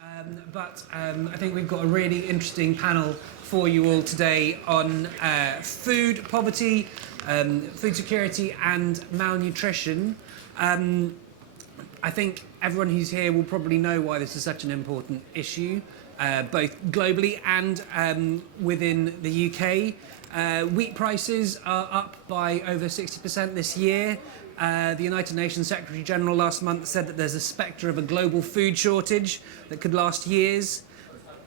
I think we've got a really interesting panel for you all today on food poverty, food security and malnutrition. I think everyone who's here will probably know why this is such an important issue, both globally and within the UK. Wheat prices are up by over 60% this year. The United Nations Secretary General last month said that there's a spectre of a global food shortage that could last years.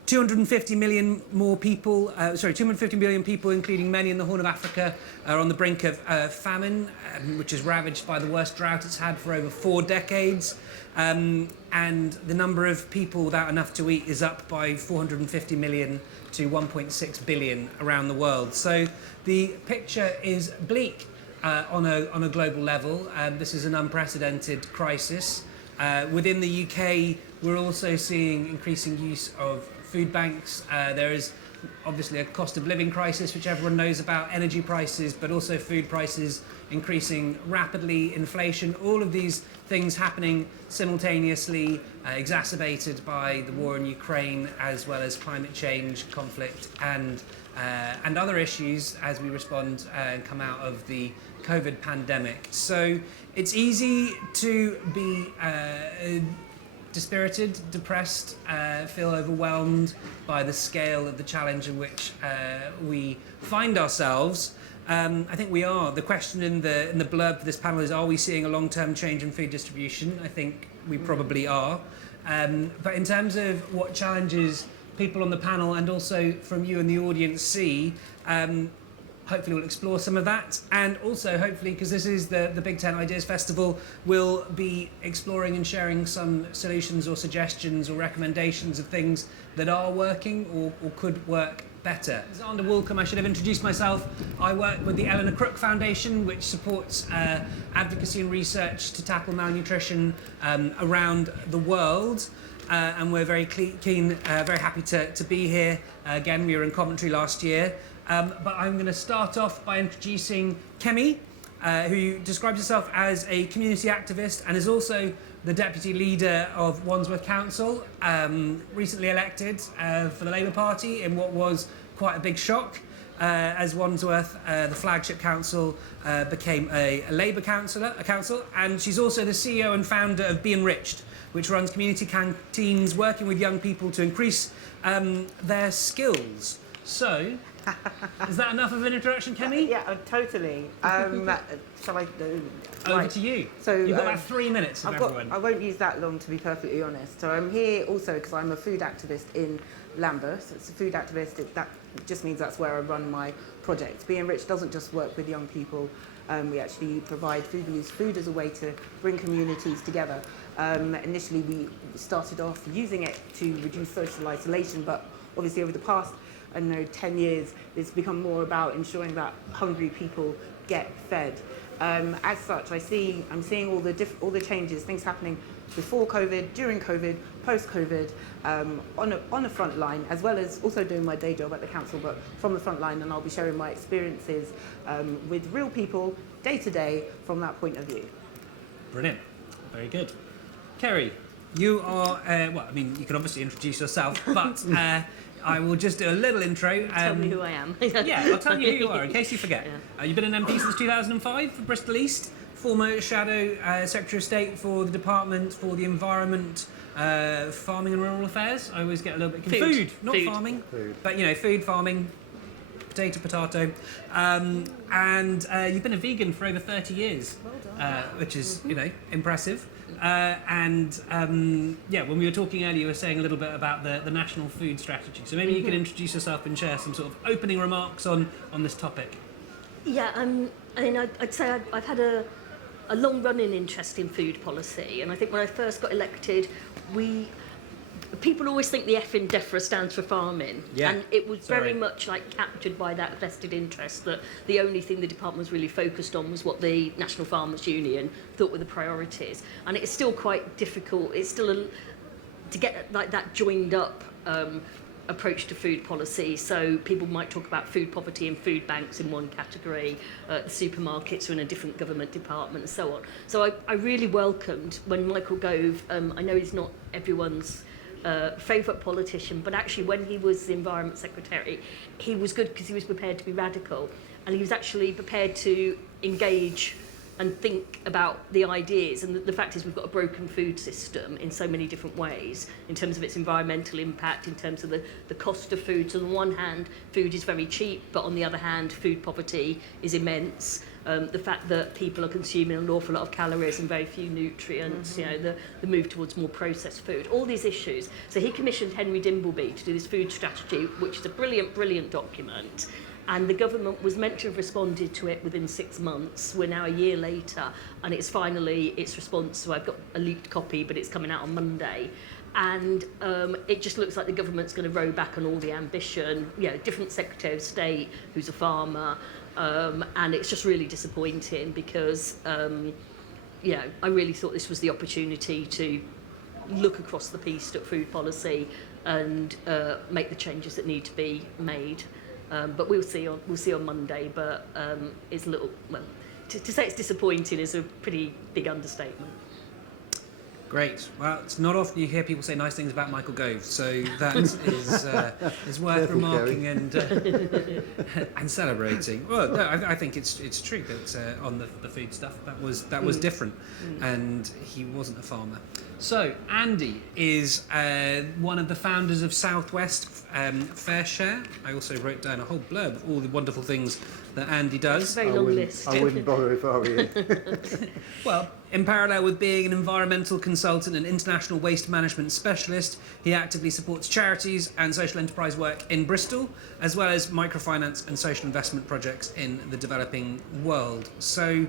250 million people, including many in the Horn of Africa, are on the brink of famine, which is ravaged by the worst drought it's had for over 4 decades. And the number of people without enough to eat is up by 450 million to 1.6 billion around the world. So the picture is bleak. On a global level. This is an unprecedented crisis. Within the UK, we're also seeing increasing use of food banks. There is obviously a cost of living crisis, which everyone knows about, energy prices, but also food prices increasing rapidly, inflation, all of these things happening simultaneously, exacerbated by the war in Ukraine, as well as climate change, conflict, and other issues as we respond and come out of the COVID pandemic. So it's easy to be dispirited, depressed, feel overwhelmed by the scale of the challenge in which we find ourselves. I think we are. The question in the blurb for this panel is, are we seeing a long-term change in food distribution? I think we probably are. But in terms of what challenges people on the panel and also from you and the audience see, hopefully we'll explore some of that, and also hopefully, because this is the Big Ten Ideas Festival, we'll be exploring and sharing some solutions or suggestions or recommendations of things that are working or could work better. Zander Woollcombe, I should have introduced myself. I work with the Eleanor Crook Foundation, which supports advocacy and research to tackle malnutrition around the world. And we're very keen, very happy to be here. Again, we were in Coventry last year. But I'm going to start off by introducing Kemi, who describes herself as a community activist and is also the deputy leader of Wandsworth Council, recently elected for the Labour Party in what was quite a big shock. As Wandsworth, the flagship council, became a Labour council, and she's also the CEO and founder of Be Enriched, which runs community canteens working with young people to increase their skills. So, is that enough of an introduction, Kemi? Yeah, totally. Shall I do? Over to you. So you've got about 3 minutes, everyone. I won't use that long, to be perfectly honest. So I'm here also because I'm a food activist in Lambeth. It's a food activist. That just means that's where I run my project. Be Enriched doesn't just work with young people. We actually provide food. We use food as a way to bring communities together. Initially, we started off using it to reduce social isolation, but obviously over the past 10 years, it's become more about ensuring that hungry people get fed. As such, I'm seeing all the changes, things happening before COVID, during COVID, post-COVID, on the front line, as well as also doing my day job at the council, but from the front line, and I'll be sharing my experiences with real people, day to day, from that point of view. Brilliant. Very good. Kerry, you are, you can obviously introduce yourself, but I will just do a little intro. Tell me who I am. Yeah, I'll tell you who you are, in case you forget. Yeah. You've been an MP since 2005 for Bristol East, former Shadow Secretary of State for the Department for the Environment, Farming and Rural Affairs. I always get a little bit confused. Food, not farming. Food. But, food, farming, potato. And you've been a vegan for over 30 years, well done. Which is, impressive. When we were talking earlier, you were saying a little bit about the national food strategy. So maybe you can introduce yourself and share some sort of opening remarks on this topic. Yeah, I'd say I've had a long-running interest in food policy, and I think when I first got elected, people always think the F in DEFRA stands for farming, and it was very much captured by that vested interest that the only thing the department was really focused on was what the National Farmers Union thought were the priorities, and it's still quite difficult. It's still to get that joined up approach to food policy. So people might talk about food poverty and food banks in one category, the supermarkets are in a different government department, and so on. So I really welcomed when Michael Gove. I know he's not everyone's favourite politician, but actually when he was the Environment Secretary, he was good because he was prepared to be radical, and he was actually prepared to engage and think about the ideas. And the fact is we've got a broken food system in so many different ways, in terms of its environmental impact, in terms of the cost of food. So on the one hand, food is very cheap, but on the other hand, food poverty is immense. The fact that people are consuming an awful lot of calories and very few nutrients, you know, the move towards more processed food, all these issues. So he commissioned Henry Dimbleby to do this food strategy, which is a brilliant, brilliant document. And the government was meant to have responded to it within 6 months. We're now a year later, and it's finally its response. So I've got a leaked copy, but it's coming out on Monday. And it just looks like the government's going to row back on all the ambition. You know, different Secretary of State who's a farmer, and it's just really disappointing because, you know, I really thought this was the opportunity to look across the piece at food policy and make the changes that need to be made. But we'll see on Monday. But it's a little, well, to say it's disappointing is a pretty big understatement. Great. Well, it's not often you hear people say nice things about Michael Gove, so that is worth remarking and celebrating. Well, no, I think it's true that on the food stuff that was different, and he wasn't a farmer. So Andy is one of the founders of Southwest Fareshare. I also wrote down a whole blurb of all the wonderful things that Andy does. It's a very long list. I wouldn't bother if I were you. Well, in parallel with being an environmental consultant and international waste management specialist, he actively supports charities and social enterprise work in Bristol, as well as microfinance and social investment projects in the developing world. So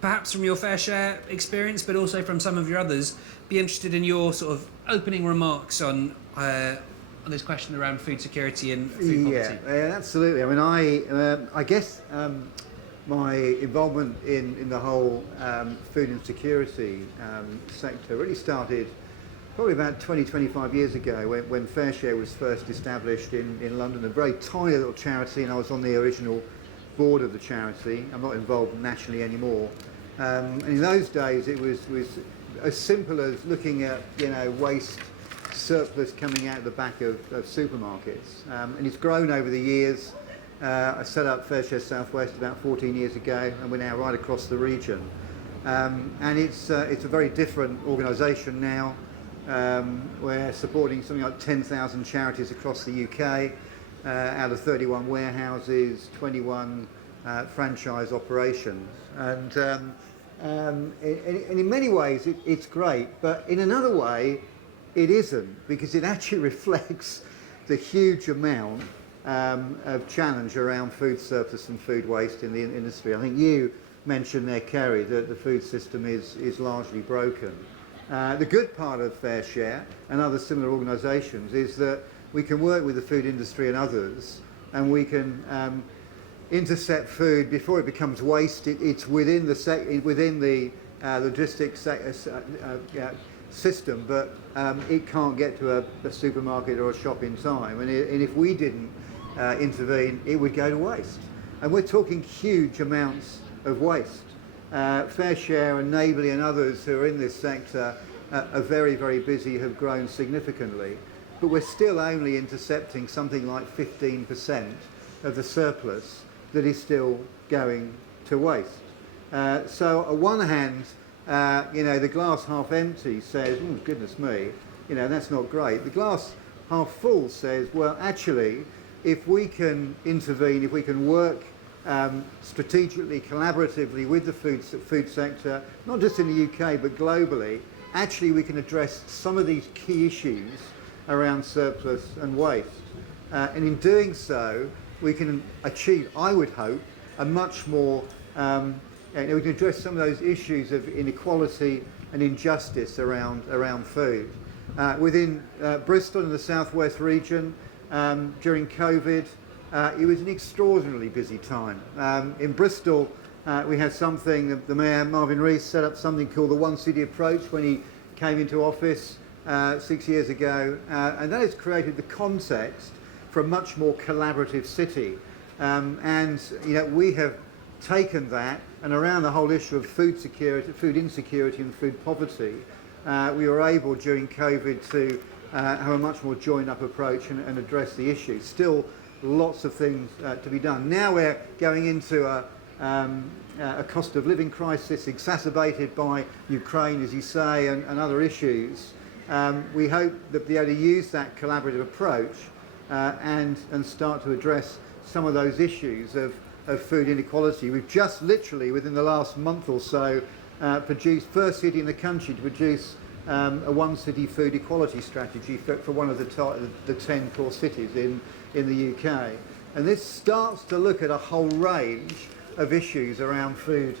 perhaps from your Fareshare experience, but also from some of your others, be interested in your sort of opening remarks on this question around food security and food poverty. Yeah, absolutely. I mean, I guess my involvement in the whole food insecurity sector really started probably about 25 years ago when Fareshare was first established in London, a very tiny little charity, and I was on the original board of the charity. I'm not involved nationally anymore. And in those days it was as simple as looking at, you know, waste surplus coming out the back of supermarkets, and it's grown over the years. I set up Fareshare Southwest about 14 years ago, and we're now right across the region. And it's a very different organisation now. We're supporting something like 10,000 charities across the UK, out of 31 warehouses, 21 franchise operations, and in many ways it's great, but in another way it isn't, because it actually reflects the huge amount of challenge around food surplus and food waste in the industry. I think you mentioned there, Kerry, that the food system is largely broken. The good part of Fareshare and other similar organisations is that we can work with the food industry and others, and we can intercept food before it becomes waste. It's within the logistics system, but it can't get to a supermarket or a shop in time. And if we didn't intervene, it would go to waste. And we're talking huge amounts of waste. Fareshare and Neighbourly and others who are in this sector are very, very busy, have grown significantly. But we're still only intercepting something like 15% of the surplus that is still going to waste. So on one hand, you know, the glass half empty says, oh, goodness me, you know, that's not great. The glass half full says, well, actually, if we can intervene, if we can work strategically, collaboratively with the food sector, not just in the UK, but globally, actually we can address some of these key issues around surplus and waste. And in doing so, we can achieve, I would hope, a much more, we can address some of those issues of inequality and injustice around food. Within Bristol and the southwest region, during COVID, it was an extraordinarily busy time. In Bristol, we had something, the Mayor, Marvin Rees, set up something called the One City Approach when he came into office 6 years ago, and that has created the context for a much more collaborative city. And you know, we have taken that, and around the whole issue of food security, food insecurity and food poverty, we were able during COVID to have a much more joined-up approach and address the issue. Still, lots of things to be done. Now we're going into a cost of living crisis exacerbated by Ukraine, as you say, and other issues. We hope that be able to use that collaborative approach and start to address some of those issues of food inequality. We've just literally, within the last month or so, produced, first city in the country to produce a one-city food equality strategy for one of the 10 core cities in the UK. And this starts to look at a whole range of issues around food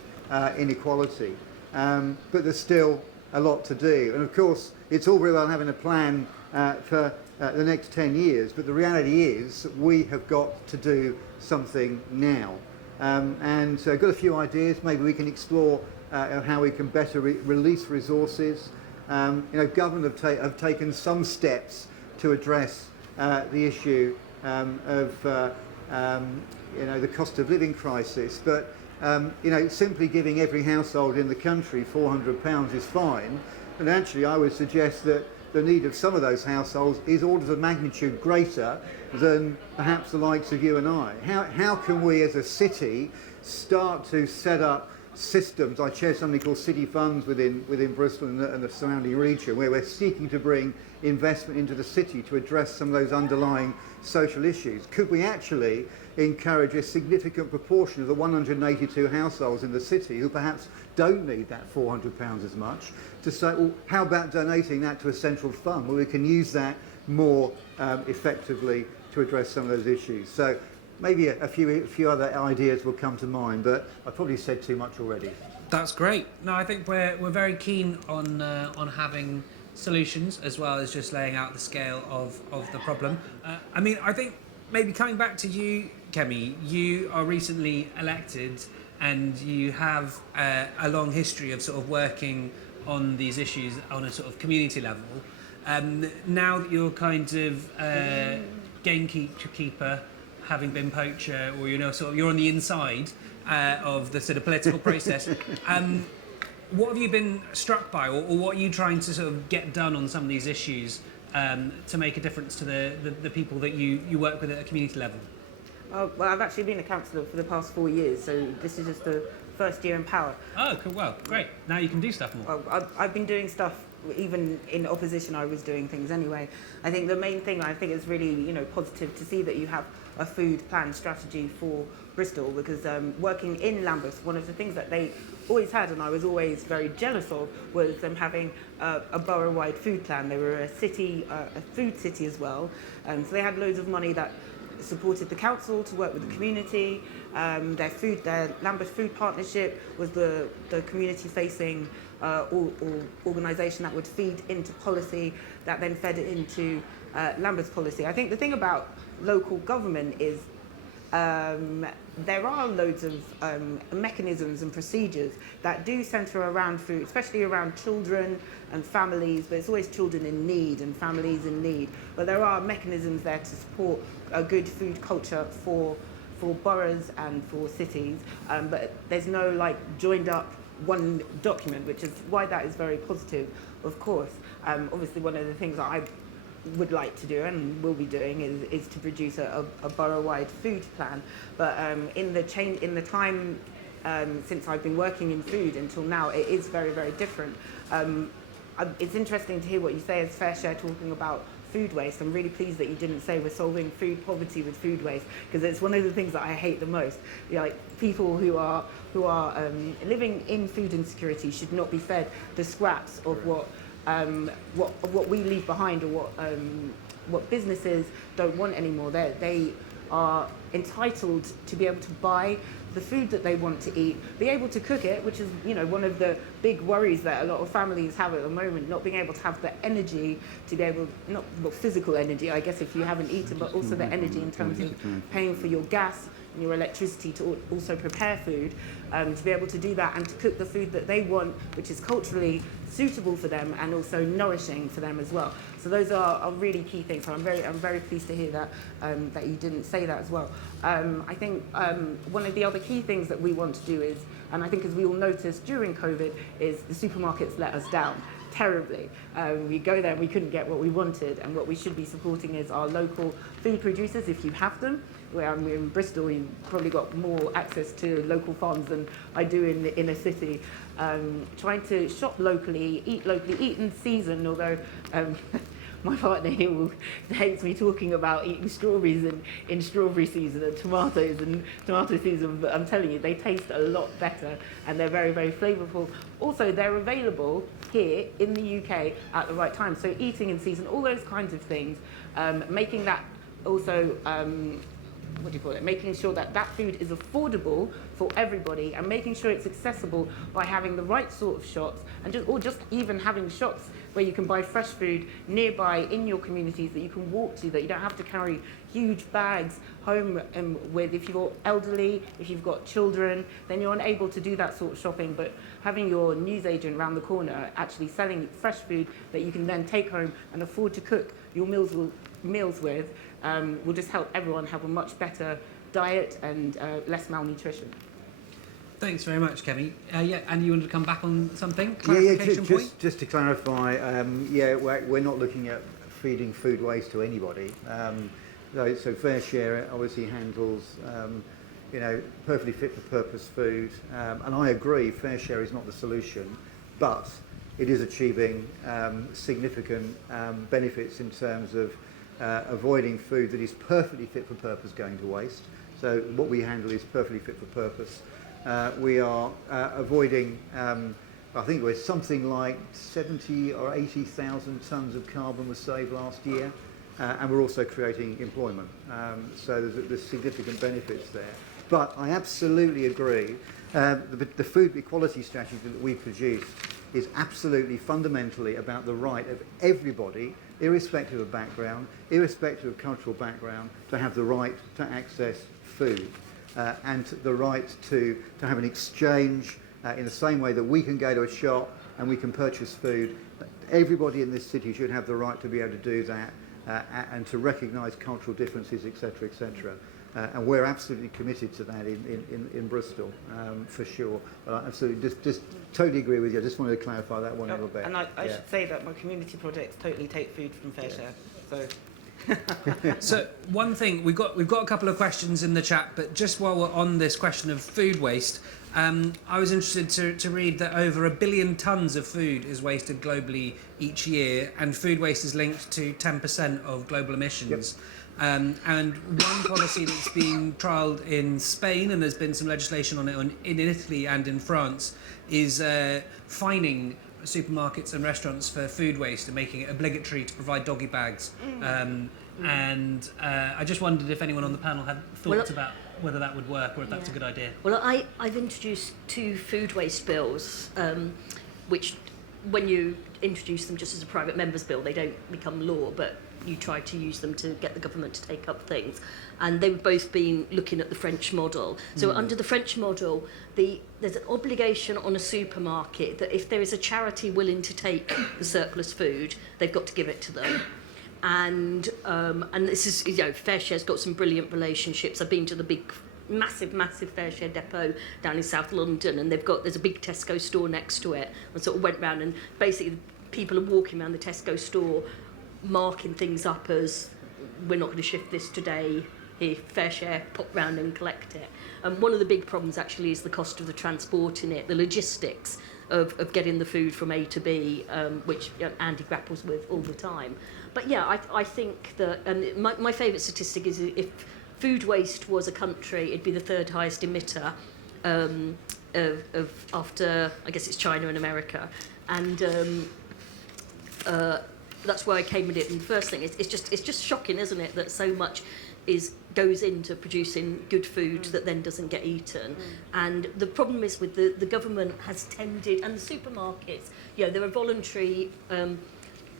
inequality. But there's still a lot to do. And of course, it's all very well having a plan for the next 10 years, but the reality is that we have got to do something now. And so I've got a few ideas. Maybe we can explore how we can better release resources. Government have taken some steps to address the issue of the cost of living crisis, but simply giving every household in the country £400 is fine. And actually, I would suggest that the need of some of those households is orders of magnitude greater than perhaps the likes of you and I. How can we as a city start to set up systems? I chair something called City Funds within Bristol and the surrounding region, where we're seeking to bring investment into the city to address some of those underlying social issues. Could we actually encourage a significant proportion of the 182 households in the city who perhaps don't need that £400 as much to say, well, how about donating that to a central fund where we can use that more effectively to address some of those issues? So maybe a few other ideas will come to mind, but I've probably said too much already. That's great. No, I think we're very keen on having solutions as well as just laying out the scale of the problem. I think maybe coming back to you, Kemi, you are recently elected and you have a long history of sort of working on these issues on a sort of community level. Now that you're kind of gamekeeper, having been poacher, or you're on the inside of the sort of political process. What have you been struck by, or what are you trying to sort of get done on some of these issues to make a difference to the people that you work with at a community level? Well, I've actually been a councillor for the past 4 years, so this is just the first year in power. Oh, cool. Well, great. Now you can do stuff more. Well, I've been doing stuff, even in opposition I was doing things anyway. I think the main thing I think is really positive to see that you have a food plan strategy for Bristol, because working in Lambeth, one of the things that they always had, and I was always very jealous of, was them having a borough-wide food plan. They were a city, a food city as well, so they had loads of money that supported the council to work with the community. Their Lambeth Food Partnership was the community-facing organisation that would feed into policy, that then fed it into Lambeth policy. I think the thing about local government is there are loads of mechanisms and procedures that do centre around food, especially around children and families, but it's always children in need and families in need. But there are mechanisms there to support a good food culture for boroughs and for cities, but there's no joined up one document, which is why that is very positive, of course. Obviously, one of the things that I would like to do and will be doing is to produce a borough-wide food plan. But in the time since I've been working in food until now, it is very, very different. It's interesting to hear what you say as Fareshare talking about food waste. I'm really pleased that you didn't say we're solving food poverty with food waste, because it's one of the things that I hate the most. People who are living in food insecurity should not be fed the scraps of what we leave behind, or what businesses don't want anymore. They are entitled to be able to buy the food that they want to eat, be able to cook it, which is one of the big worries that a lot of families have at the moment, not being able to have the energy to be able, not physical energy, I guess, if you haven't eaten, but also the energy in terms of paying for your gas and your electricity to also prepare food, to be able to do that and to cook the food that they want, which is culturally suitable for them and also nourishing for them as well. So those are really key things. So I'm very pleased to hear that that you didn't say that as well. I think one of the other key things that we want to do is, and I think as we all noticed during COVID, is the supermarkets let us down. terribly. We go there and we couldn't get what we wanted, and what we should be supporting is our local food producers, if you have them. Where I'm in Bristol, we've probably got more access to local farms than I do in the inner city. Trying to shop locally, eat in season, although my partner here hates me talking about eating strawberries in strawberry season and tomatoes in tomato season, but I'm telling you, they taste a lot better and they're very, very flavourful. Also, they're available here in the UK at the right time. So eating in season, all those kinds of things, making that also, making sure that that food is affordable for everybody and making sure it's accessible by having the right sort of shops and just even having shops where you can buy fresh food nearby in your communities that you can walk to, that you don't have to carry huge bags home with. If you're elderly, if you've got children, then you're unable to do that sort of shopping, but having your newsagent around the corner actually selling fresh food that you can then take home and afford to cook your meals with will just help everyone have a much better diet and less malnutrition. Thanks very much, Kemi. And you wanted to come back on something? Just to clarify, we're not looking at feeding food waste to anybody. So Fareshare obviously handles, perfectly fit for purpose food, and I agree, Fareshare is not the solution, but it is achieving significant benefits in terms of avoiding food that is perfectly fit for purpose going to waste. So what we handle is perfectly fit for purpose. We are avoiding, I think it was something like 70 or 80,000 tonnes of carbon was saved last year, and we're also creating employment. So there's significant benefits there. But I absolutely agree, the food equality strategy that we produced is absolutely fundamentally about the right of everybody, irrespective of background, irrespective of cultural background, to have the right to access food and the right to have an exchange in the same way that we can go to a shop and we can purchase food. Everybody in this city should have the right to be able to do that and to recognise cultural differences, etc., etc. And we're absolutely committed to that in Bristol, for sure. But I absolutely just totally agree with you. I just wanted to clarify that one a little bit. And I should say that my community projects totally take food from Fareshare. So. So one thing, we've got a couple of questions in the chat, but just while we're on this question of food waste, I was interested to read that over 1 billion tonnes of food is wasted globally each year, and food waste is linked to 10% of global emissions. Yep. And one policy that's being trialled in Spain, and there's been some legislation on it in Italy and in France, is fining supermarkets and restaurants for food waste and making it obligatory to provide doggy bags. And I just wondered if anyone on the panel had thoughts about whether that would work or if that's a good idea. Well, I've introduced 2 food waste bills, which when you introduce them just as a private member's bill, they don't become law, but you try to use them to get the government to take up things. And they've both been looking at the French model. So under the French model, there's an obligation on a supermarket that if there is a charity willing to take the surplus food, they've got to give it to them. And this is, Fareshare's got some brilliant relationships. I've been to the big, massive Fareshare depot down in South London, and there's a big Tesco store next to it. I sort of went round, and basically people are walking around the Tesco store marking things up as, we're not going to shift this today, here, Fareshare, pop round and collect it. And one of the big problems actually is the cost of the transport in it, the logistics of getting the food from A to B, which Andy grapples with all the time. But yeah, I think that, and my favourite statistic is if food waste was a country, it'd be the 3rd highest emitter after, I guess it's China and America. And that's why I came with it. And the first thing, it's just shocking, isn't it, that so much goes into producing good food that then doesn't get eaten. And the problem is with the government has tended, and the supermarkets, there are voluntary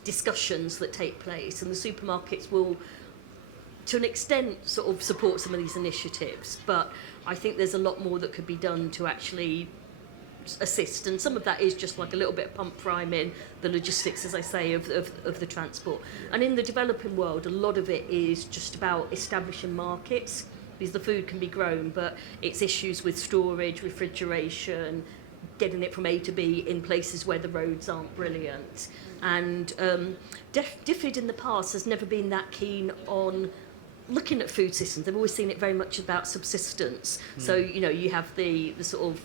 discussions that take place, and the supermarkets will, to an extent, sort of support some of these initiatives. But I think there's a lot more that could be done to actually assist, and some of that is just like a little bit of pump priming, the logistics, as I say, of the transport. And in the developing world, a lot of it is just about establishing markets, because the food can be grown, but it's issues with storage, refrigeration, getting it from A to B in places where the roads aren't brilliant. And DFID in the past has never been that keen on looking at food systems. They've always seen it very much about subsistence. So, you know, you have the sort of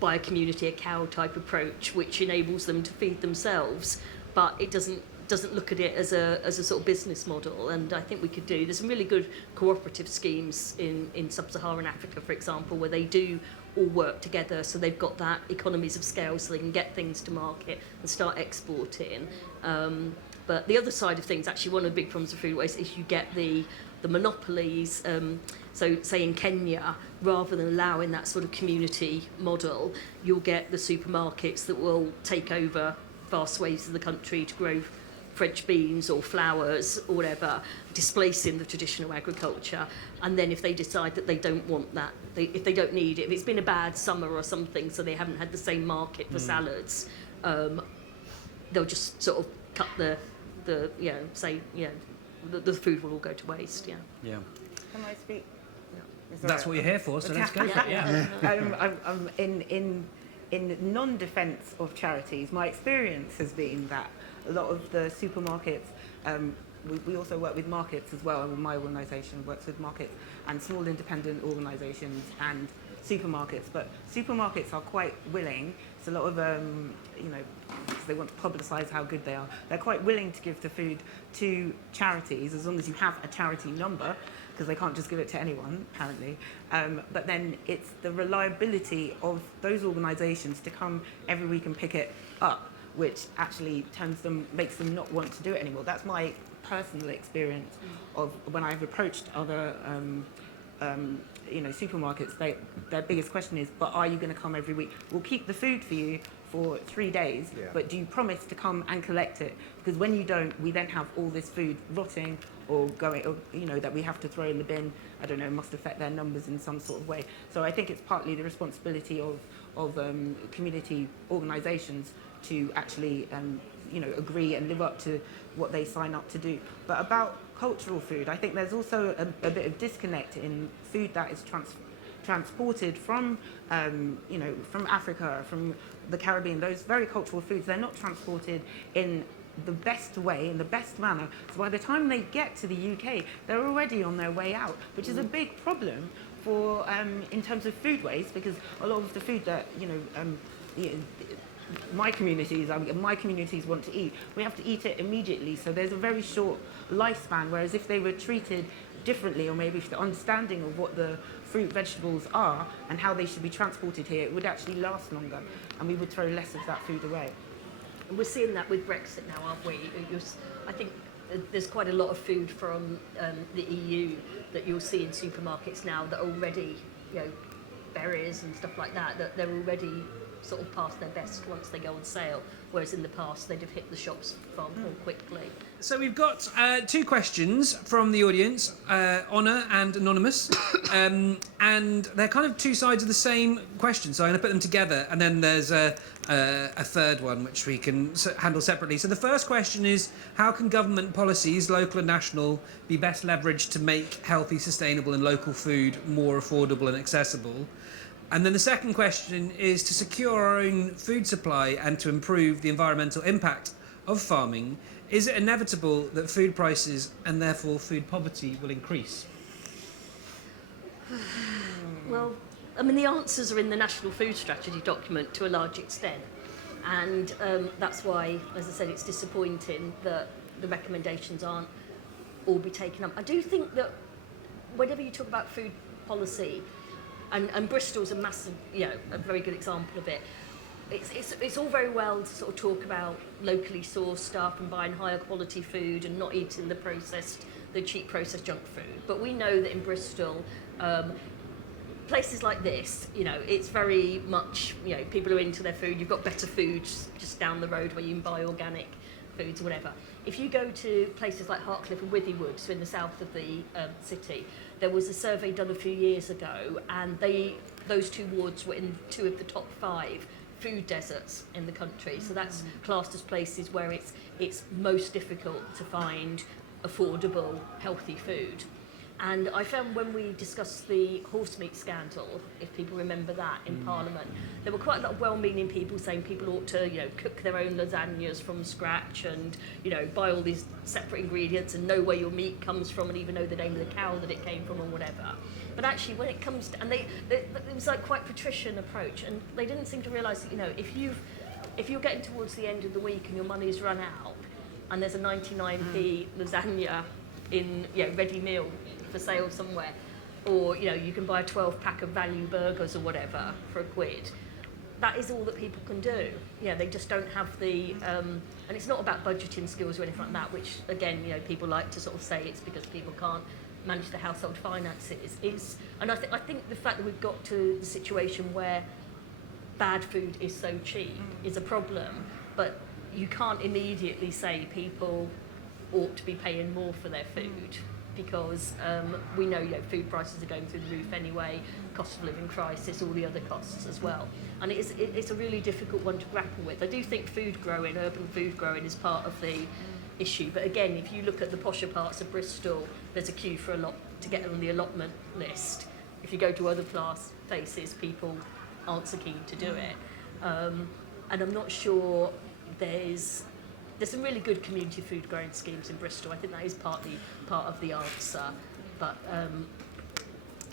by a community, a cow type approach, which enables them to feed themselves, but it doesn't look at it as a sort of business model. And I think we could do, there's some really good cooperative schemes in sub-Saharan Africa, for example, where they do all work together, so they've got that economies of scale, so they can get things to market and start exporting. But the other side of things, actually, one of the big problems of food waste is you get the monopolies. So say in Kenya, rather than allowing that sort of community model, you'll get the supermarkets that will take over vast swathes of the country to grow French beans or flowers or whatever, displacing the traditional agriculture. And then if they decide that they don't want that, if they don't need it, if it's been a bad summer or something, so they haven't had the same market for salads, they'll just sort of cut the food will all go to waste. Yeah. Can I speak? That's what you're here for, so let's go. Yeah. I'm in non-defence of charities, my experience has been that a lot of the supermarkets, we also work with markets as well. My organisation works with markets and small independent organisations and supermarkets. But supermarkets are quite willing. It's a lot of, because they want to publicise how good they are. They're quite willing to give the food to charities as long as you have a charity number, because they can't just give it to anyone, apparently. But then it's the reliability of those organisations to come every week and pick it up, which actually makes them not want to do it anymore. That's my personal experience of when I've approached other supermarkets. Their biggest question is, but are you going to come every week? We'll keep the food for you for 3 days, but do you promise to come and collect it? Because when you don't, we then have all this food rotting or going, or, that we have to throw in the bin. I don't know, it must affect their numbers in some sort of way. So I think it's partly the responsibility of community organisations to actually, agree and live up to what they sign up to do. But about cultural food, I think there's also a bit of disconnect in food that is transported from, from Africa, from the Caribbean. Those very cultural foods, they're not transported in the best way, in the best manner. So by the time they get to the UK, they're already on their way out, which is a big problem for in terms of food waste, because a lot of the food that my communities want to eat, we have to eat it immediately. So there's a very short lifespan, whereas if they were treated differently, or maybe if the understanding of what the fruit, vegetables are and how they should be transported here, it would actually last longer, and we would throw less of that food away. And we're seeing that with Brexit now, aren't we? I think there's quite a lot of food from the EU that you'll see in supermarkets now that are already, berries and stuff like that, that they're already sort of past their best once they go on sale, whereas in the past they'd have hit the shops far more quickly. So we've got 2 questions from the audience, Honor and Anonymous, and they're kind of 2 sides of the same question, so I'm going to put them together, and then there's a third one which we can handle separately. So the first question is, how can government policies, local and national, be best leveraged to make healthy, sustainable and local food more affordable and accessible? And then the second question is, to secure our own food supply and to improve the environmental impact of farming, is it inevitable that food prices and therefore food poverty will increase? Well, I mean, the answers are in the National Food Strategy document to a large extent. And that's why, as I said, it's disappointing that the recommendations aren't all be taken up. I do think that whenever you talk about food policy, and Bristol's a massive, a very good example of it. It's all very well to sort of talk about locally sourced stuff and buying higher quality food and not eating the cheap processed junk food. But we know that in Bristol, places like this, it's very much, people are into their food. You've got better foods just down the road where you can buy organic foods or whatever. If you go to places like Hartcliffe and Withywood, so in the south of the city, there was a survey done a few years ago, and those 2 wards were in 2 of the top 5 food deserts in the country. So that's classed as places where it's most difficult to find affordable, healthy food. And I found when we discussed the horse meat scandal, if people remember that in Parliament, there were quite a lot of well-meaning people saying people ought to, cook their own lasagnas from scratch and, buy all these separate ingredients and know where your meat comes from and even know the name of the cow that it came from or whatever. But actually, when it comes to, and it was like quite patrician approach, and they didn't seem to realise that, if you're getting towards the end of the week and your money's run out, and there's a 99p lasagna in ready meal for sale somewhere, or you can buy a 12-pack of value burgers or whatever for £1. That is all that people can do. They just don't have the, and it's not about budgeting skills or anything like that, which again, people like to sort of say it's because people can't manage the household finances. And I think the fact that we've got to the situation where bad food is so cheap is a problem, but you can't immediately say people ought to be paying more for their food, because we know food prices are going through the roof anyway, cost of living crisis, all the other costs as well. And it's a really difficult one to grapple with. I do think urban food growing is part of the issue, but again, if you look at the posher parts of Bristol, there's a queue for to get on the allotment list. If you go to other places, people aren't so keen to do it. And I'm not sure there's some really good community food growing schemes in Bristol. I think that is partly part of the answer, but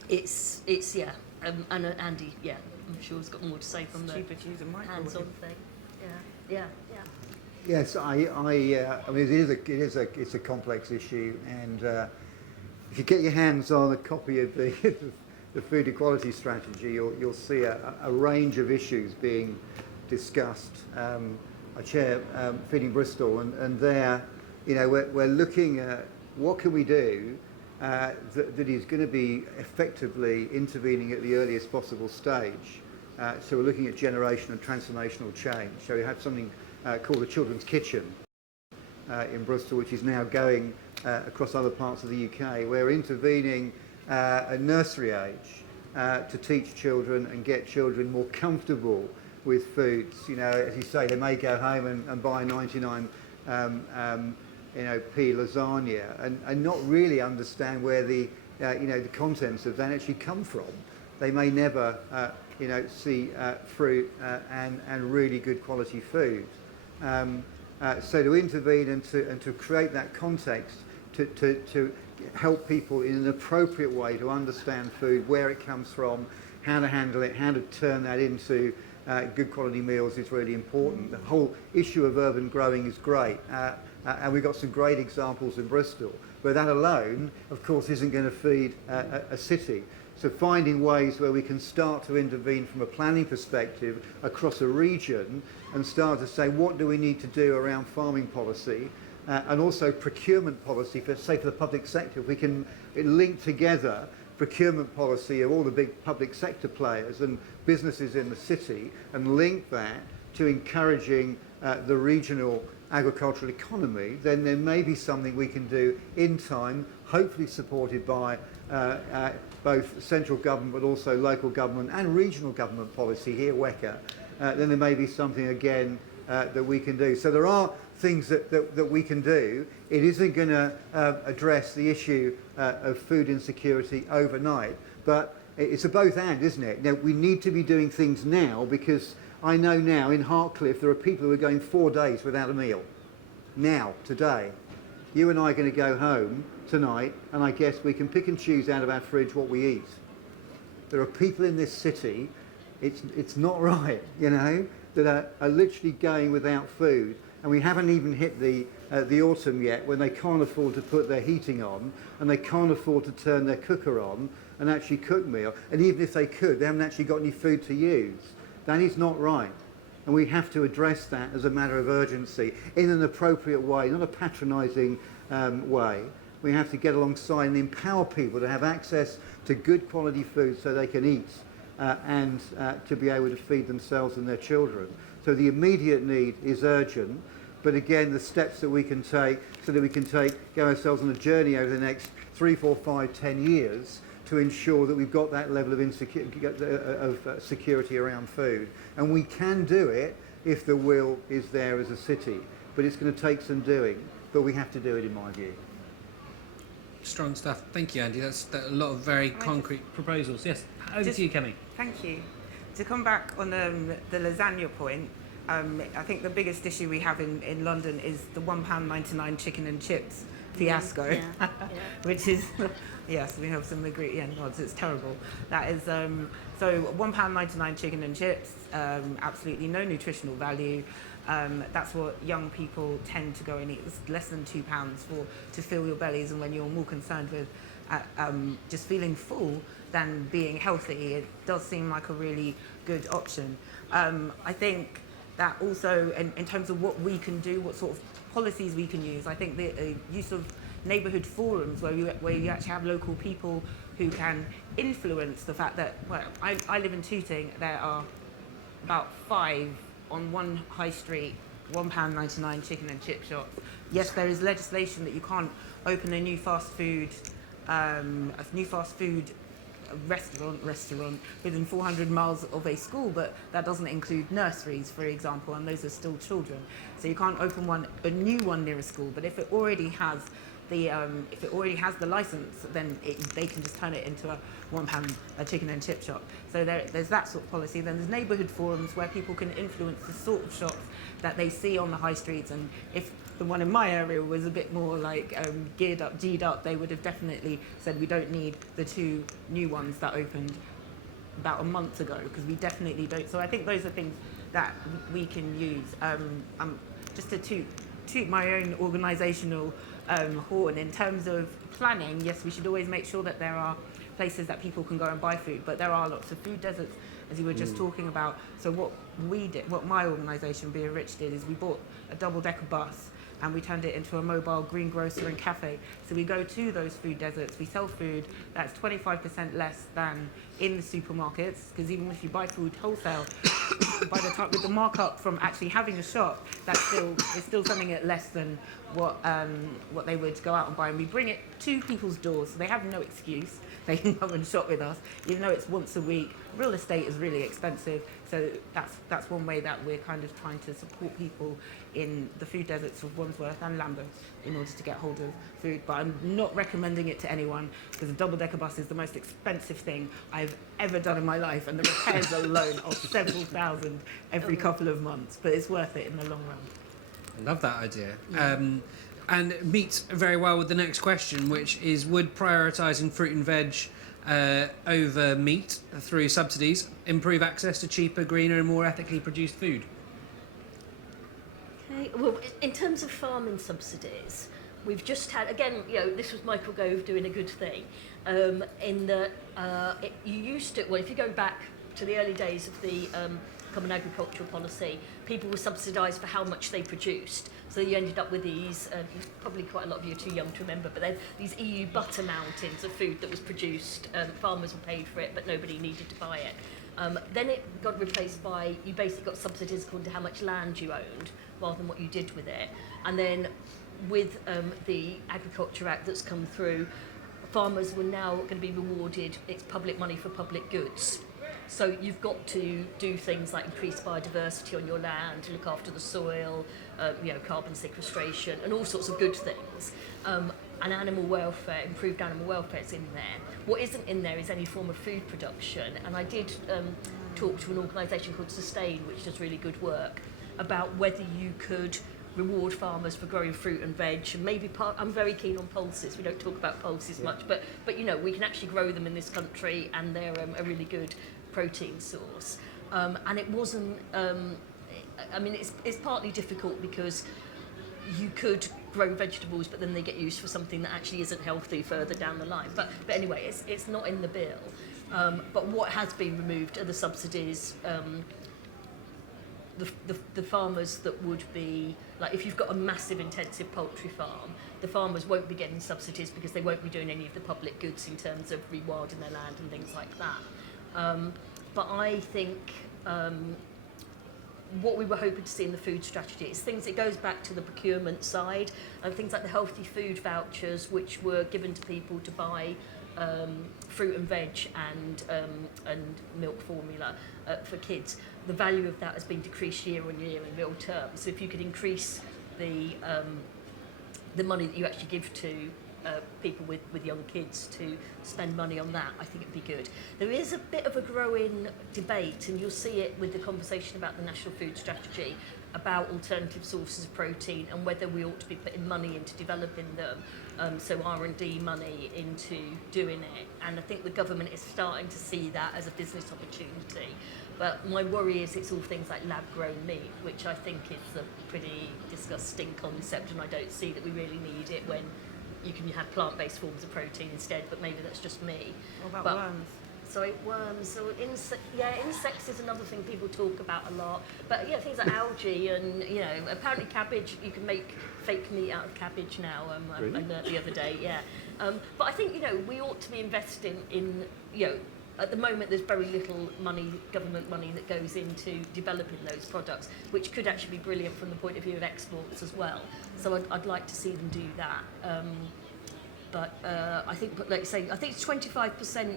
it's and Andy, I'm sure has got more to say from the hands-on thing. Yeah. Yes, I mean it's a complex issue, and if you get your hands on a copy of the food equality strategy, you'll see a range of issues being discussed. I chair Feeding Bristol, and there, we're looking at what can we do that is going to be effectively intervening at the earliest possible stage. So we're looking at generational and transformational change. So we have something called the Children's Kitchen in Bristol, which is now going across other parts of the UK. We're intervening at nursery age to teach children and get children more comfortable with foods. As you say, they may go home and buy 99 p lasagna and not really understand where the contents of that actually come from. They may never see fruit and really good quality food. So to intervene and to create that context to help people in an appropriate way to understand food, where it comes from, how to handle it, how to turn that into good quality meals is really important. The whole issue of urban growing is great, and we've got some great examples in Bristol, but that alone, of course, isn't going to feed a city. So finding ways where we can start to intervene from a planning perspective across a region and start to say, what do we need to do around farming policy and also procurement policy for the public sector. If we can link together procurement policy of all the big public sector players and businesses in the city and link that to encouraging the regional agricultural economy, then there may be something we can do in time, hopefully supported by both central government but also local government and regional government policy here, WECA. Then there may be something again that we can do. So there are things that we can do. It isn't going to address the issue of food insecurity overnight, but it's a both and, isn't it? Now, we need to be doing things now, because I know now in Hartcliffe there are people who are going 4 days without a meal. Now, today. You and I are going to go home tonight, and I guess we can pick and choose out of our fridge what we eat. There are people in this city, it's not right, that are literally going without food. And we haven't even hit the autumn yet, when they can't afford to put their heating on, and they can't afford to turn their cooker on and actually cook meal. And even if they could, they haven't actually got any food to use. That is not right. And we have to address that as a matter of urgency in an appropriate way, not a patronising way. We have to get alongside and empower people to have access to good quality food so they can eat and to be able to feed themselves and their children. So the immediate need is urgent, but again, the steps that we can take so that we can go ourselves on a journey over the next 3, 4, 5, 10 years to ensure that we've got that level of security around food. And we can do it if the will is there as a city, but it's going to take some doing, but we have to do it, in my view. strong stuff. Thank you, Andy. That's a lot of very concrete proposals. Yes, over to you, Kemi. Thank you. To come back on the lasagna point, I think the biggest issue we have in London is the £1.99 chicken and chips fiasco, which is, yes, we have some agreement nods, it's terrible. That is, so £1.99 chicken and chips, absolutely no nutritional value. That's what young people tend to go and eat. It's less than £2 to fill your bellies, and when you're more concerned with just feeling full than being healthy, it does seem like a really good option. I think that also, in terms of what we can do, what sort of policies we can use, I think the use of neighbourhood forums where you actually have local people who can influence the fact that, well, I live in Tooting, there are about 5 on one high street, £1.99 chicken and chip shops. Yes, there is legislation that you can't open a new fast food restaurant within 400 miles of a school, but that doesn't include nurseries, for example, and those are still children. So you can't open a new one near a school. But if it already has the license, then they can just turn it into a £1 chicken and chip shop. So there's that sort of policy. Then there's neighbourhood forums where people can influence the sort of shops that they see on the high streets. And if the one in my area was a bit more like G'd up, they would have definitely said we don't need the 2 new ones that opened about a month ago, because we definitely don't. So I think those are things that we can use. Just to toot my own organisational horn, in terms of planning, yes, we should always make sure that there are places that people can go and buy food, but there are lots of food deserts, as you were just talking about. So what my organisation, Be Rich, did is we bought a double-decker bus and we turned it into a mobile greengrocer and cafe. So we go to those food deserts, we sell food that's 25% less than in the supermarkets, because even if you buy food wholesale, by the time with the markup from actually having a shop, it's still selling at less than what they would go out and buy. And we bring it to people's doors, so they have no excuse. They can come and shop with us, even though it's once a week. Real estate is really expensive, so that's one way that we're kind of trying to support people in the food deserts of Wandsworth and Lambeth in order to get hold of food. But I'm not recommending it to anyone, because a double-decker bus is the most expensive thing I've ever done in my life, and the repairs alone are several thousand every couple of months. But it's worth it in the long run. I love that idea. And it meets very well with the next question, which is, would prioritising fruit and veg over meat through subsidies improve access to cheaper, greener and more ethically produced food? Okay, well, in terms of farming subsidies, we've just had, again, this was Michael Gove doing a good thing, in that you used to, well, if you go back to the early days of the Common Agricultural Policy, people were subsidised for how much they produced. So you ended up with these, probably quite a lot of you are too young to remember, but they're these EU butter mountains of food that was produced. Farmers were paid for it, but nobody needed to buy it. Then it got replaced by, you basically got subsidies according to how much land you owned, rather than what you did with it. And then with the Agriculture Act that's come through, farmers were now going to be rewarded, it's public money for public goods. So you've got to do things like increase biodiversity on your land, look after the soil, carbon sequestration, and all sorts of good things. And animal welfare, improved animal welfare is in there. What isn't in there is any form of food production. And I did talk to an organisation called Sustain, which does really good work, about whether you could reward farmers for growing fruit and veg, and maybe I'm very keen on pulses. We don't talk about pulses much, but we can actually grow them in this country, and they're a really good protein source. And it wasn't, it's partly difficult because you could grow vegetables, but then they get used for something that actually isn't healthy further down the line. But anyway, it's not in the bill. But what has been removed are the subsidies. The farmers that would be, like if you've got a massive intensive poultry farm, the farmers won't be getting subsidies because they won't be doing any of the public goods in terms of rewilding their land and things like that. But I think what we were hoping to see in the food strategy is things, it goes back to the procurement side, and things like the healthy food vouchers, which were given to people to buy fruit and veg and milk formula for kids. The value of that has been decreased year on year in real terms. So if you could increase the money that you actually give to people with young kids to spend money on that, I think it'd be good. There is a bit of a growing debate, and you'll see it with the conversation about the National Food Strategy, about alternative sources of protein and whether we ought to be putting money into developing them, so R&D money into doing it. And I think the government is starting to see that as a business opportunity. But my worry is it's all things like lab-grown meat, which I think is a pretty disgusting concept, and I don't see that we really need it when you can have plant-based forms of protein instead, but maybe that's just me. What about worms? So worms, so insects is another thing people talk about a lot. But yeah, things like algae and, apparently cabbage, you can make fake meat out of cabbage now, Really? I learned the other day, yeah. But I think, we ought to be investing in, at the moment there's very little money, government money, that goes into developing those products, which could actually be brilliant from the point of view of exports as well. So I'd like to see them do that. But I think, like I say, I think it's 25%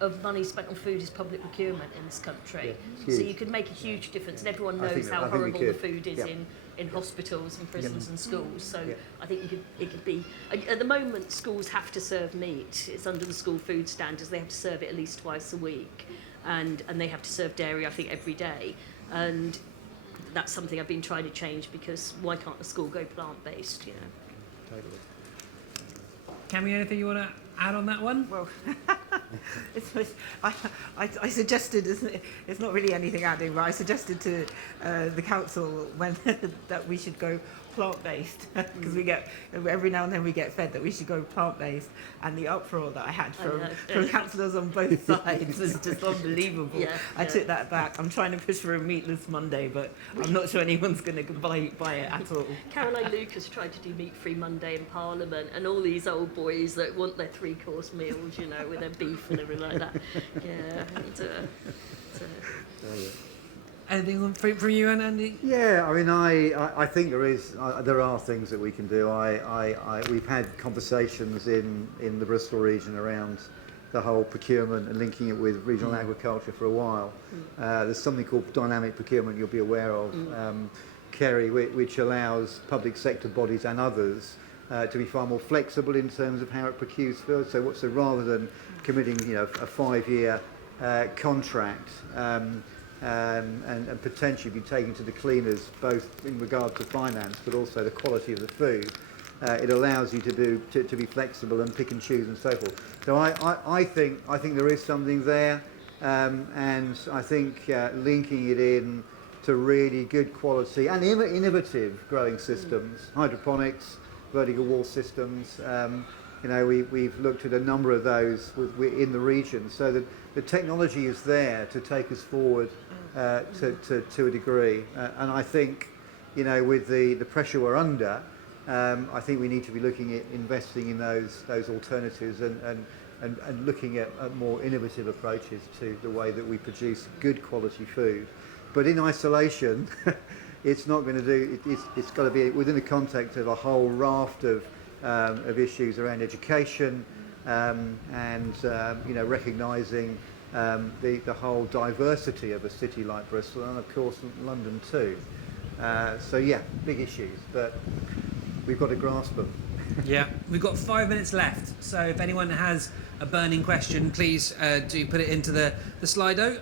of money spent on food is public procurement in this country. Yeah, so you could make a huge difference, and everyone I think knows how we horrible the could. food is Yeah. in hospitals and prisons and schools. So Yeah. I think it could be. At the moment, schools have to serve meat. It's under the school food standards. They have to serve it at least twice a week, and they have to serve dairy, I think, every day. And that's something I've been trying to change, because why can't a school go plant-based? Totally. Kemi, anything you want to add on that one? Well, I suggested, it's not really anything adding, but I suggested to the council that we should go plant-based, because we get, every now and then we get fed that we should go plant-based, and the uproar that I had from councillors on both sides was just unbelievable. Yeah, I took that back. I'm trying to push for a meatless Monday, but I'm not sure anyone's going to buy it at all. Caroline Lucas tried to do meat-free Monday in Parliament, and all these old boys that want their three-course meals, with their beef and everything like that. Yeah. Anything from you, Andy? Yeah, I mean, I think there are things that we can do. We've had conversations in the Bristol region around the whole procurement and linking it with regional agriculture for a while. There's something called dynamic procurement you'll be aware of, Kerry, which allows public sector bodies and others to be far more flexible in terms of how it procures food. So rather than committing, a 5-year contract, and potentially be taken to the cleaners, both in regard to finance but also the quality of the food. It allows you to be flexible and pick and choose and so forth. So I think there is something there, and I think linking it in to really good quality and innovative growing systems, hydroponics, vertical wall systems. We've looked at a number of those in the region, so that the technology is there to take us forward to a degree. And I think, with the pressure we're under, I think we need to be looking at investing in those alternatives and looking at more innovative approaches to the way that we produce good quality food. But in isolation, it's not going to do. It's got to be within the context of a whole raft of issues around education, and recognising the whole diversity of a city like Bristol, and of course London too. So yeah, big issues, but we've got to grasp them. Yeah, we've got 5 minutes left, so if anyone has a burning question, please do put it into the Slido.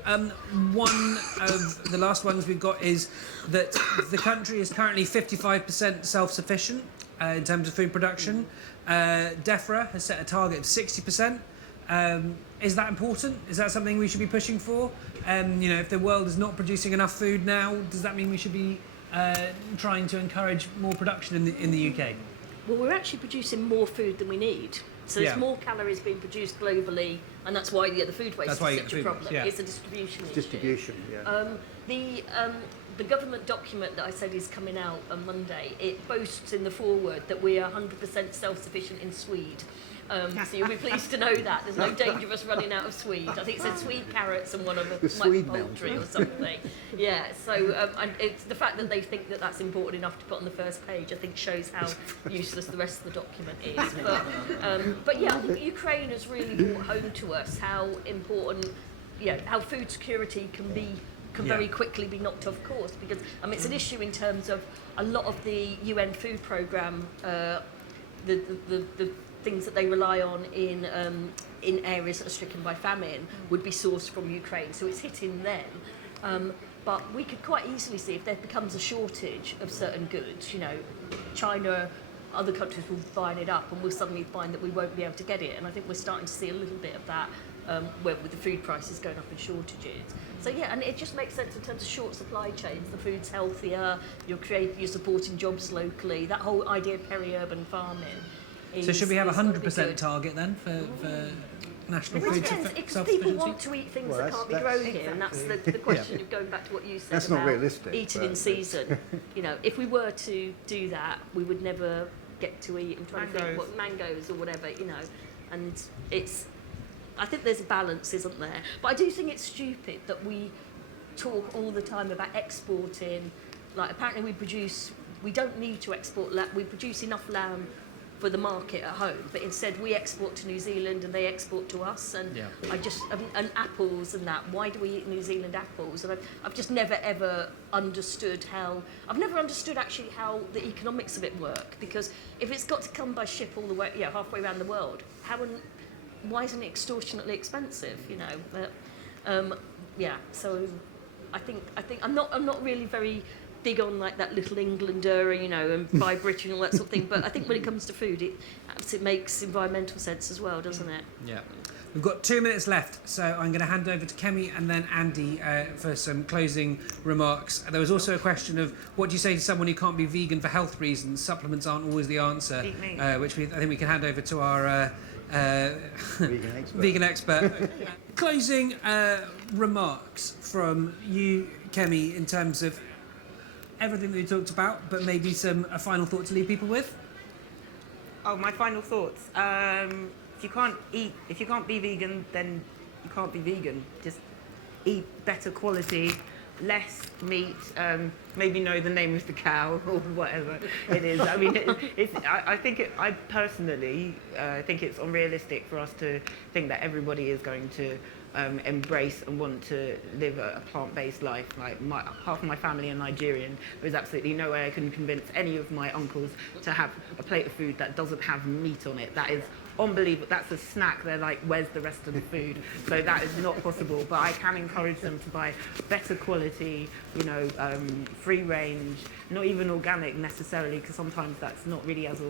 One of the last ones we've got is that the country is currently 55% self-sufficient in terms of food production. DEFRA has set a target of 60%. Is that important? Is that something we should be pushing for? If the world is not producing enough food now, does that mean we should be trying to encourage more production in the UK? Well, we're actually producing more food than we need. So there's more calories being produced globally, and that's why you get the food waste is such a problem. Yeah. It's a distribution issue. Distribution, yeah. The government document that I said is coming out on Monday, it boasts in the foreword that we are 100% self-sufficient in swede. So you'll be pleased to know that. There's no danger of us running out of swede. I think it said swede carrots and one of them might be poultry or something. Yeah, so and it's the fact that they think that that's important enough to put on the first page, I think shows how useless the rest of the document is. But yeah, I think Ukraine has really brought home to us how important, how food security can very quickly be knocked off course, because it's an issue in terms of a lot of the UN food programme, the things that they rely on in areas that are stricken by famine would be sourced from Ukraine, so it's hitting them. But we could quite easily see if there becomes a shortage of certain goods, you know, China, other countries will buying it up, and we'll suddenly find that we won't be able to get it. And I think we're starting to see a little bit of that with the food prices going up and shortages. So yeah, and it just makes sense in terms of short supply chains. The food's healthier, you're supporting jobs locally. That whole idea of peri-urban farming. So should we have a 100% target then for national It food depends, because people self-sufficiency? want to eat things Well, that can't be that's- grown here, and that's the question of going back to what you said That's not about realistic, eating but in season. You know, if we were to do that, we would never get to eat. I'm trying to think what mangoes or whatever, you know, and it's. I think there's a balance, isn't there? But I do think it's stupid that we talk all the time about exporting. Like apparently we don't need to export. We produce enough lamb for the market at home, but instead we export to New Zealand and they export to us. And Yeah. and apples and that. Why do we eat New Zealand apples? And I've just never ever understood I've never understood actually how the economics of it work. Because if it's got to come by ship all the way, halfway around the world, why isn't it extortionately expensive? You know, but So I think I'm not really very big on like that little Englander, you know, and buy British and all that sort of thing. But I think when it comes to food, it makes environmental sense as well, doesn't it? Yeah. We've got 2 minutes left, so I'm going to hand over to Kemi and then Andy for some closing remarks. There was also a question of what do you say to someone who can't be vegan for health reasons? Supplements aren't always the answer, Eat meat. which I think we can hand over to our vegan expert. Closing remarks from you, Kemi, in terms of everything that we talked about, but maybe a final thought to leave people with? Oh, my final thoughts. If you can't be vegan, then you can't be vegan. Just eat better quality, less meat, maybe know the name of the cow or whatever it is. I mean, I personally think it's unrealistic for us to think that everybody is going to embrace and want to live a plant-based life. Like half of my family are Nigerian. There's absolutely no way I can convince any of my uncles to have a plate of food that doesn't have meat on it. That is unbelievable. That's a snack. They're like, where's the rest of the food? So that is not possible. But I can encourage them to buy better quality, you know, free range, not even organic necessarily, because sometimes that's not really as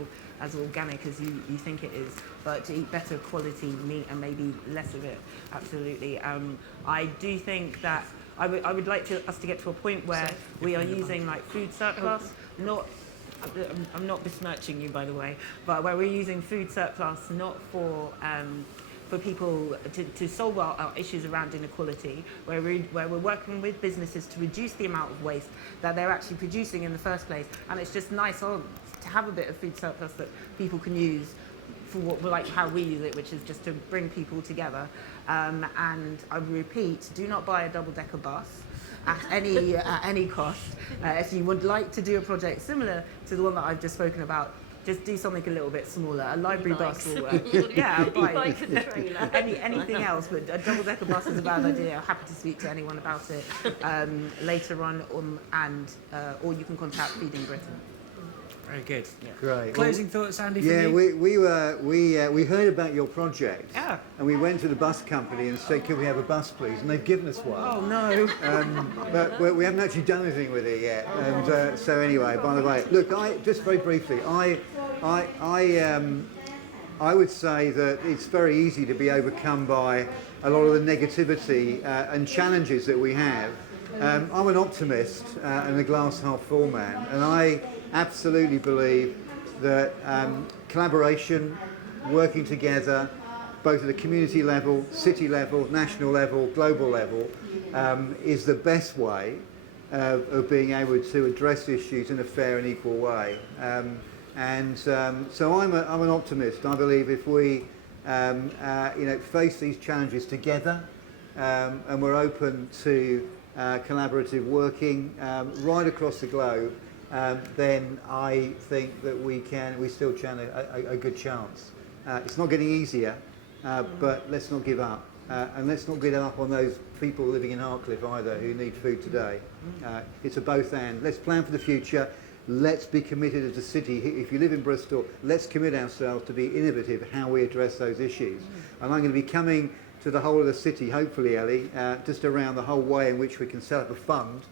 organic as you think it is, but to eat better quality meat and maybe less of it, absolutely. I do think that I would like us to get to a point where we are using like food surplus, I'm not besmirching you, by the way, but where we're using food surplus not for people to solve our issues around inequality, where we're working with businesses to reduce the amount of waste that they're actually producing in the first place. And it's just nice to have a bit of food surplus that people can use for how we use it, which is just to bring people together. And I repeat, do not buy a double-decker bus at any cost. If you would like to do a project similar to the one that I've just spoken about, just do something a little bit smaller. A library bus will work. Yeah, E-bike and trailer. Anything else, but a double-decker bus is a bad idea. I'm happy to speak to anyone about it later on, or you can contact Feeding Britain. Very good. Yeah. Great. Closing thoughts, Andy, from Yeah, you? we heard about your project, Yeah. and we went to the bus company and said, "Can we have a bus, please?" And they've given us one. Oh no. But we haven't actually done anything with it yet. And so anyway, by the way, look, just very briefly, I would say that it's very easy to be overcome by a lot of the negativity and challenges that we have. I'm an optimist and a glass half full man, and I absolutely believe that collaboration, working together, both at the community level, city level, national level, global level, is the best way of being able to address issues in a fair and equal way. So I'm an optimist. I believe if we face these challenges together, and we're open to collaborative working right across the globe, then I think that we still stand a good chance. It's not getting easier, but let's not give up. And let's not give up on those people living in Hartcliffe either who need food today. It's a both and. Let's plan for the future. let's be committed as a city. If you live in Bristol, let's commit ourselves to be innovative how we address those issues. And I'm going to be coming to the whole of the city, hopefully, Ellie, just around the whole way in which we can set up a fund.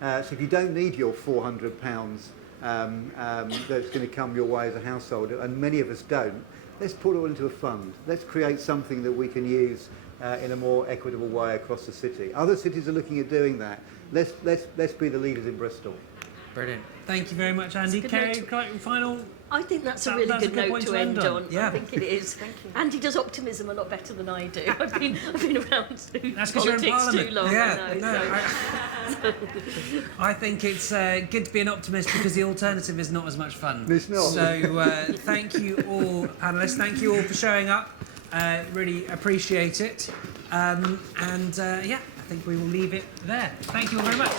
So if you don't need your £400 that's going to come your way as a household, and many of us don't, let's put it all into a fund. Let's create something that we can use in a more equitable way across the city. Other cities are looking at doing that. Let's be the leaders in Bristol. Brilliant. Thank you very much, Andy. Kerry, final. I think that's a really That's a good good note point to to end end on. on. Yeah. I think it is. Thank you. Andy does optimism a lot better than I do. I've been around That's because you're in politics Parliament. too long. Yeah, I know. no, I think it's good to be an optimist because the alternative is not as much fun. It's not. So thank you all, panellists. Thank you all for showing up. Really appreciate it. Yeah, I think we will leave it there. Thank you all very much.